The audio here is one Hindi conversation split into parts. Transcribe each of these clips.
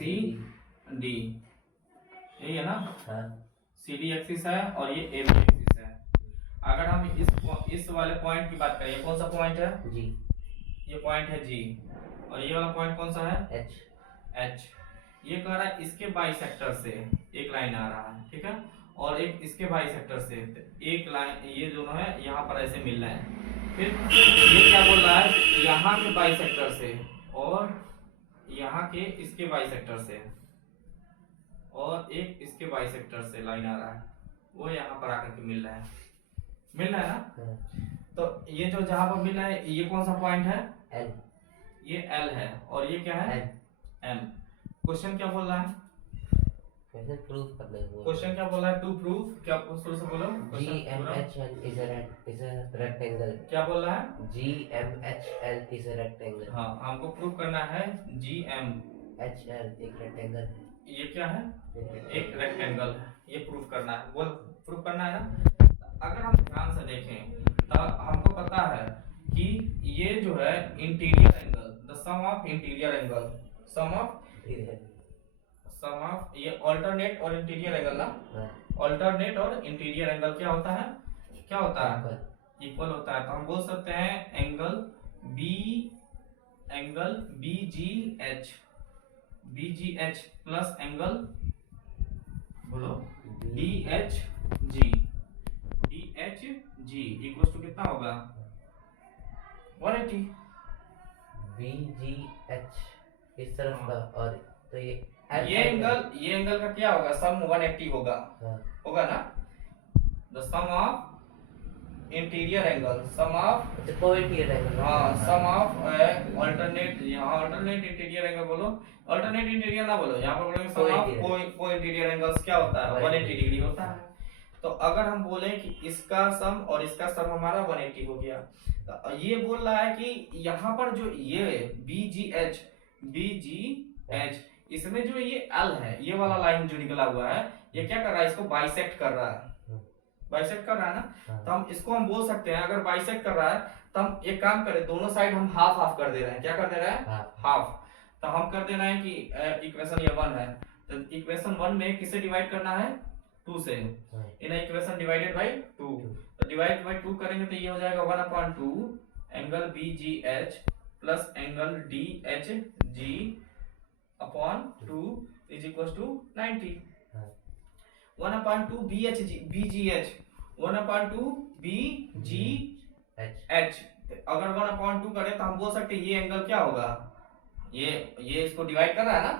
सी डी, यही है ना। हाँ। सी डी एक्सिस है और ये ए बी एक्सिस है। अगर हम इस वाले पॉइंट की बात करें, ये कौन सा पॉइंट है? जी। ये पॉइंट है जी, और ये वाला पॉइंट कौन सा है? एच। एच। ये कह रहा है इसके बाइसेक्टर से एक लाइन आ रहा है, ठीक है, और एक इसके बाइसेक्टर से एक लाइन, ये दोनों है यहाँ पर ऐसे मिल रहे हैं। फिर ये क्या बोल रहा है? यहाँ के बाइसेक्टर से और यहाँ के इसके बाइसेक्टर से और एक इसके बाइसेक्टर से लाइन आ रहा है, वो यहाँ पर आकर के मिल रहा है, मिल रहा है ना। तो ये जो जहां पर मिल रहा है, ये कौन सा पॉइंट है? एल। ये एल है, और ये क्या है? एम। क्वेश्चन क्या बोल रहा है? कैसे प्रूव करना है? क्वेश्चन क्या बोल रहा है? टू प्रूव, क्या शुरू से बोलो। GMHL is a rectangle. क्या बोल रहा है? GMHL is a rectangle. हाँ, हमको प्रूव करना है GM HL एक रेक्टेंगल, ये क्या है? एक रेक्टेंगल है, ये प्रूव करना है। बोल, प्रूव करना है ना। अगर हम ध्यान से देखें तो हमको पता है कि ये जो है interior angle, the sum of interior angle, sum of ये अल्टरनेट और इंटीरियर एंगल ना, अल्टरनेट और इंटीरियर एंगल क्या होता है? क्या होता है? इक्वल होता है। तो हम बोल सकते हैं एंगल BGH प्लस एंगल, बोलो, DHG इक्वल टू कितना होगा? 180। BGH इस तरफ का, और तो ये एंगल का क्या होगा? सम 180 होगा, होगा ना। The sum of interior angle, sum of cointerior angle, हाँ, सम ऑफ अल्टरनेट, यहाँ अल्टरनेट इंटीरियर एंगल बोलो, अल्टरनेट इंटीरियर ना बोलो, यहाँ पर बोलेंगे sum of cointerior angles क्या होता है? 180 डिग्री होता है। तो अगर हम बोले कि इसका सम और इसका सम हमारा 180 हो गया, तो ये बोल रहा है कि यहाँ पर जो ये BGH इसमें जो ये L है, ये वाला लाइन जो निकला हुआ है, ये क्या कर रहा है? इसको बाइसेक्ट कर रहा है, बाइसेक्ट कर रहा है ना। तो हम इसको हम बोल सकते हैं, अगर बाइसेक्ट कर रहा है तो हम एक काम करें, दोनों साइड हम हाफ हाफ कर दे रहे हैं। क्या कर दे रहे हैं? हाफ। तो हम कर दे रहे हैं कि इक्वेशन ये 1 है, तो इक्वेशन 1 में किससे डिवाइड करना है? 2 से। इन इक्वेशन डिवाइडेड बाय 2, तो डिवाइड बाय 2 करेंगे तो ये हो जाएगा 1/2 angle BGH plus angle DHG upon 2 is equal to 90। 1/2 BGH 1/2 BGH। अगर 1/2 करें तो हम बोल सकते हैं ये एंगल क्या होगा? ये इसको डिवाइड कर रहा है ना,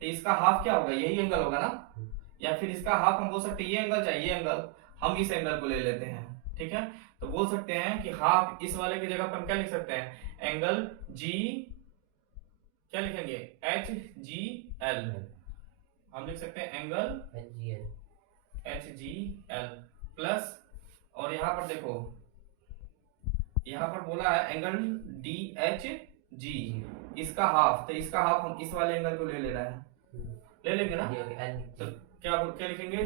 तो इसका हाफ क्या होगा? यही एंगल होगा ना। या फिर इसका हाफ हम बोल सकते हैं ये एंगल चाहिए, ये एंगल, हम इस एंगल को ले लेते हैं, ठीक है। तो बोल सकते हैं कि हाफ इस वाले की जगह पर हम क्या लिख सकते हैं? एंगल G, क्या लिखेंगे? HGL, हम लिख सकते हैं एंगल HGL प्लस, और यहाँ पर देखो, यहाँ पर बोला है एंगल DHG, इसका हाफ, तो इसका हाफ हम इस वाले एंगल को ले रहे हैं, ले लेंगे ना। तो क्या लिखेंगे?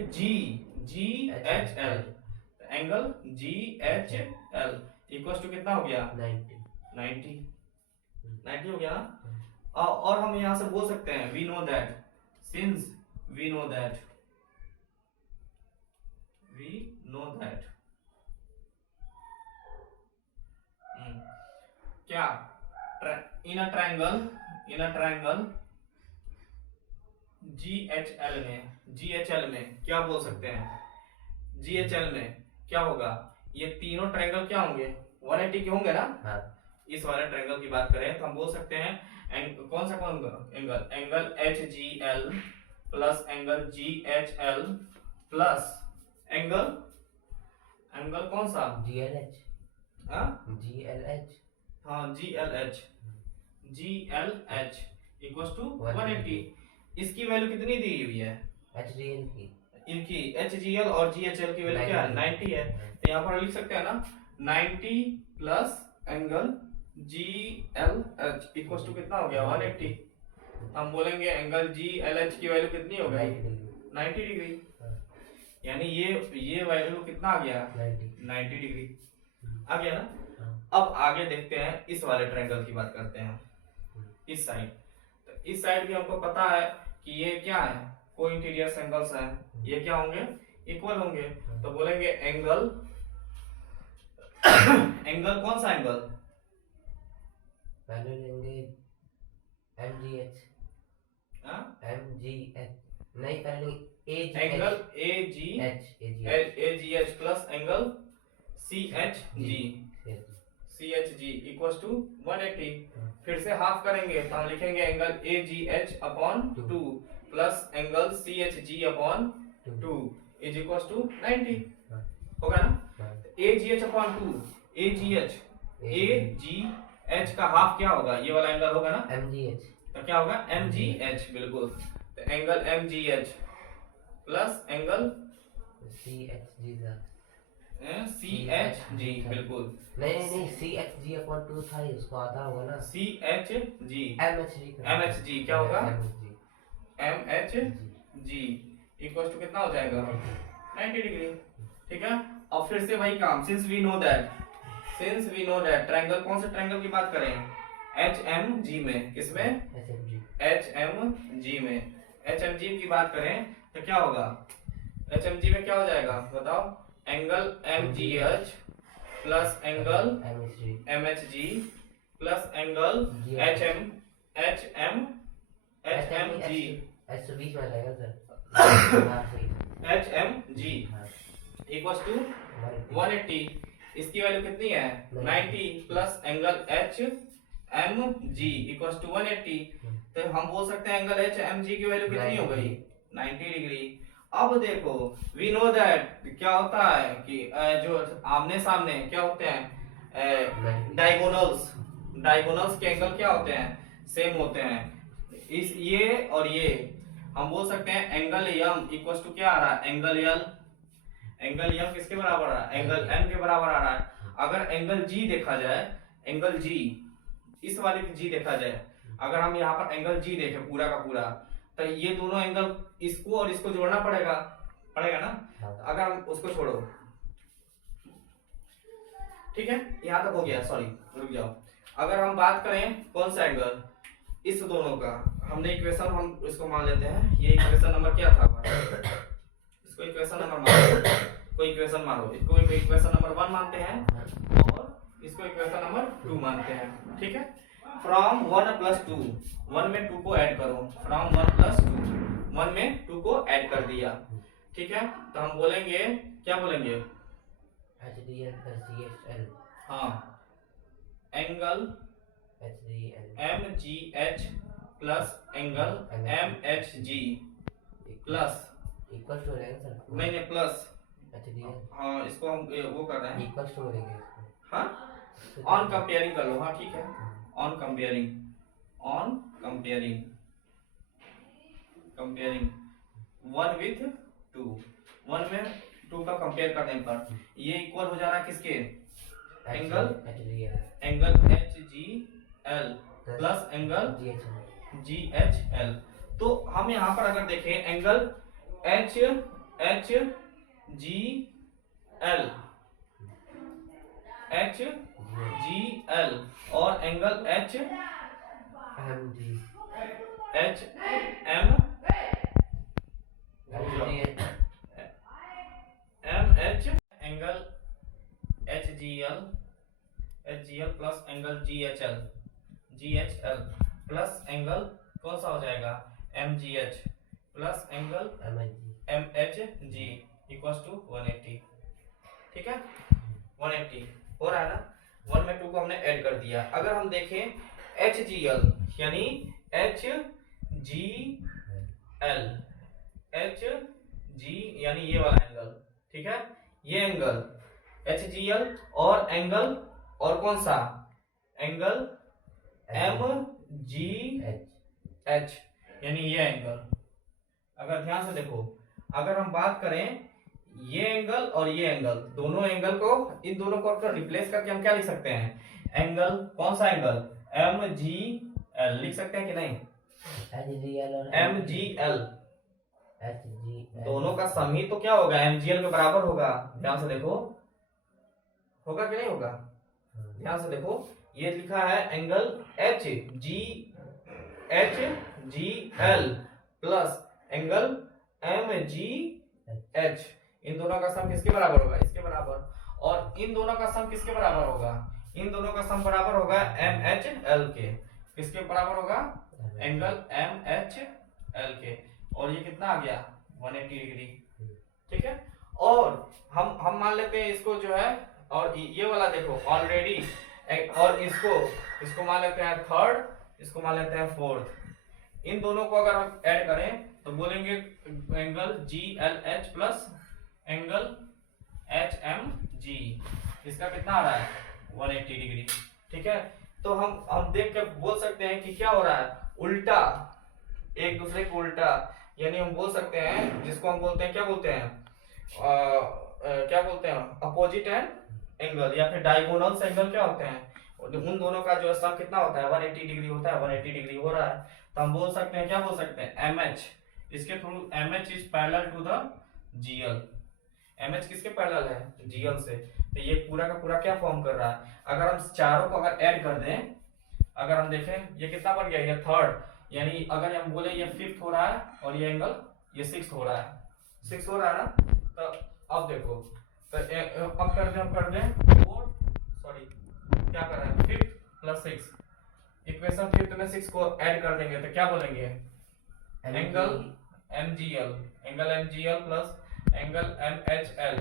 GHL, angle GHL equal to कितना हो गया? 90 हो गया ना। और हम यहाँ से बोल सकते हैं we know that क्या इन अ ट्रायंगल GHL में क्या बोल सकते हैं? GHL में क्या होगा? ये तीनों ट्रायंगल क्या होंगे? 180 के होंगे ना। इस वाले ट्रायंगल की बात करें तो हम बोल सकते हैं कौन सा angle HGL plus angle GHL plus angle कौन सा? GLH। हाँ, GLH इक्वल टू 180। इसकी वैल्यू कितनी दी हुई है? HGL की, इनकी HGL और GHL की वैल्यू क्या है? 90 है। तो यहाँ पर लिख सकते हैं ना 90 plus angle GLH equal to कितना हो गया? 180। हम बोलेंगे एंगल GLH की वैल्यू कितनी हो गई? 90 डिग्री। यानी ये वैल्यू कितना आ गया? 90 डिग्री आ गया ना। अब आगे देखते हैं, इस वाले ट्रायंगल की बात करते हैं, इस साइड। तो इस साइड भी हमको पता है कि ये क्या है, को इंटीरियर एंगल्स हैं, ये क्या होंगे, इक्वल होंगे। तो बोलेंगे एंगल एंगल कौन सा एंगल, पहले लेंगे MGH हाँ? MGH नहीं, पहले लेंगे angle AGH plus angle CHG equals to 180। फिर से हाफ करेंगे तो हम लिखेंगे angle AGH upon 2 plus angle CHG upon 2 is equals to 90, होगा ना। AGH अपॉन 2, AGH का हाफ क्या होगा, ये वाला एंगल होगा ना, MGH, तो क्या होगा MGH, बिल्कुल। तो angle MGH plus angle CHG, बिल्कुल। नहीं CHG अपॉन 2 था, इसको आधा होगा ना, CHG MHG क्या होगा, MHG MHG इक्वल टू कितना हो जाएगा 90 डिग्री, ठीक है। अब फिर से वही काम, since we know that triangle, कौन से ट्रायंगल की बात करें, HMG में, किसमें, HMG में, HMG की बात करें तो क्या होगा, HMG में क्या हो जाएगा बताओ, angle MGH plus angle MHG plus angle HMG ऐसे बीच में रहेगा सर। HMG equals to 180। इसकी वैल्यू कितनी है 90 plus angle HMG equals to 180। तो हम बोल सकते हैं एंगल HMG की वैल्यू कितनी हो गई 90 डिग्री। अब देखो वी नो दैट क्या होता है कि जो आमने सामने क्या होते हैं डायगोनल्स के एंगल क्या होते हैं सेम होते हैं। इस ये और ये हम बोल सकते हैं एंगल यम इक्वल्स टू क्या आ रहा है एंगल यम किसके बराबर आ रहा है एंगल एम के बराबर आ रहा है। अगर एंगल जी देखा जाए एंगल जी इस वाले जी देखा जाए अगर हम यहाँ पर एंगल जी देखें पूरा का पूरा तो ये दोनों एंगल इसको और इसको जोड़ना पड़ेगा ना। अगर हम उसको छोड़ो ठीक है यहाँ तक हो गया सॉरी रुक जाओ। अगर हम बात करें कौन सा एंगल इस दोनों का हमने इक्वेशन हम इसको मान लेते हैं ये इक्वेशन नंबर क्या था इसको इक्वेशन नंबर मानो कोई इक्वेशन मानो इसको इक्वेशन नंबर 1 मानते हैं और इसको इक्वेशन नंबर 2 मानते हैं ठीक है। फ्रॉम 1 प्लस 2 1 में 2 को ऐड करो फ्रॉम 1 प्लस 2 1 में 2 को ऐड कर दिया ठीक है। तो हम बोलेंगे क्या बोलेंगे HDL plus CHL हाँ angle MGH plus angle MHG plus equal to रहेगा सर नहीं प्लस HDL हाँ इसको हम वो कर रहे हैं इक्वल टू रहेगा हाँ ऑन कंपेयरिंग कर लो हाँ ठीक है ऑन कंपेयरिंग वन विथ 2 1 में 2 का कंपेयर करने पर ये इक्वल हो जा रहा है किसके angle HGL plus angle GHL। तो हम यहाँ पर अगर देखें एंगल HGL और angle angle HGL plus angle GHL plus angle कौन सा हो जाएगा MGH plus angle MHG equals to 180 ठीक है 180 हो रहा है ना 1 में 2 को हमने ऐड कर दिया। अगर हम देखें HGL यानी HG यानी ये वाला एंगल ठीक है ये एंगल HGL और एंगल और कौन सा एंगल MGH यानी ये एंगल। अगर ध्यान से देखो अगर हम बात करें ये एंगल और ये एंगल दोनों एंगल को इन दोनों को रिप्लेस करके हम क्या लिख सकते हैं एंगल कौन सा एंगल MGL लिख सकते हैं कि नहीं MGL दोनों का सम ही तो क्या होगा MGL के बराबर होगा। ध्यान से देखो होगा कि नहीं होगा ध्यान से देखो ये लिखा है angle G L plus angle M G H, इन दोनों का सम किसके बराबर होगा, इसके बराबर। और इन दोनों का सम किसके बराबर होगा, इन दोनों का सम बराबर होगा एम एच एल के। किसके बराबर होगा, एंगल एम एच एल के। और ये कितना आ गया 180 डिग्री, ठीक है। और हम मान लेते हैं इसको जो है, और ये वाला देखो ऑलरेडी, और इसको मान लेते हैं थर्ड, इसको मान लेते हैं फोर्थ। इन दोनों को अगर हम ऐड करें तो बोलेंगे angle G L H plus angle H M G, इसका कितना आ रहा है 180 डिग्री, ठीक है। तो हम देख के बोल सकते हैं कि क्या हो रहा है, उल्टा, एक दूसरे को उल्टा, यानी हम बोल सकते हैं जिसको हम बोलते हैं, क्या बोलते हैं, क्या बोलते हैं, अपोजिट एंड एंगल, या फिर डायगोनल्स एंगल क्या होते हैं, उन दोनों का जो सम कितना होता है 180 डिग्री होता है, 180 डिग्री हो रहा है। तो हम बोल सकते हैं, क्या बोल सकते हैं, एम एच, इसके through M H is parallel to the GL. M H किसके पैरेलल है, जीएल से। तो ये पूरा का पूरा क्या फॉर्म कर रहा है, अगर हम चारों को अगर ऐड कर दें, अगर हम देखें ये कितना बन गया, ये थर्ड, यानी अगर हम बोले ये फिफ्थ हो रहा है और ये एंगल ये सिक्स्थ हो रहा है, सिक्स हो रहा है ना। तो अब देखो, तो अब कर दें सॉरी क्या कर रहे हैं, fifth plus six, equation fifth में सिक्स को ऐड कर देंगे तो क्या बोलेंगे, angle MGL, angle MGL plus angle MHL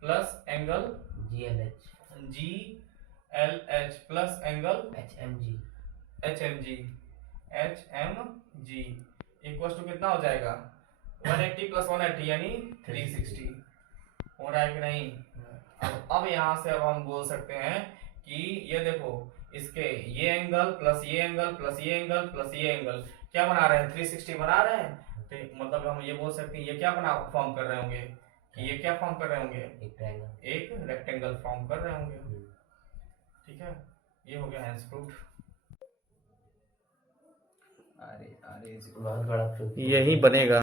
plus angle GLH GLH plus angle HMG HMG equal to कितना हो जाएगा 180 प्लस 180 यानी 360 हो रहा है कि नहीं। अब यहाँ से अब हम बोल सकते हैं कि ये देखो, इसके ये एंगल प्लस ये एंगल प्लस ये एंगल प्लस ये एंगल क्या बना रहे हैं, 360 बना रहे हैं। तो मतलब हम ये बोल सकते हैं ये क्या बना फॉर्म कर रहे होंगे, कि ये क्या फॉर्म कर रहे होंगे, एक रेक्टेंगल फॉर्म कर रहे होंगे, ठीक है। ये हो गया हैंस प्रूफ। बहुत बड़ा प्रूफ यही बनेगा।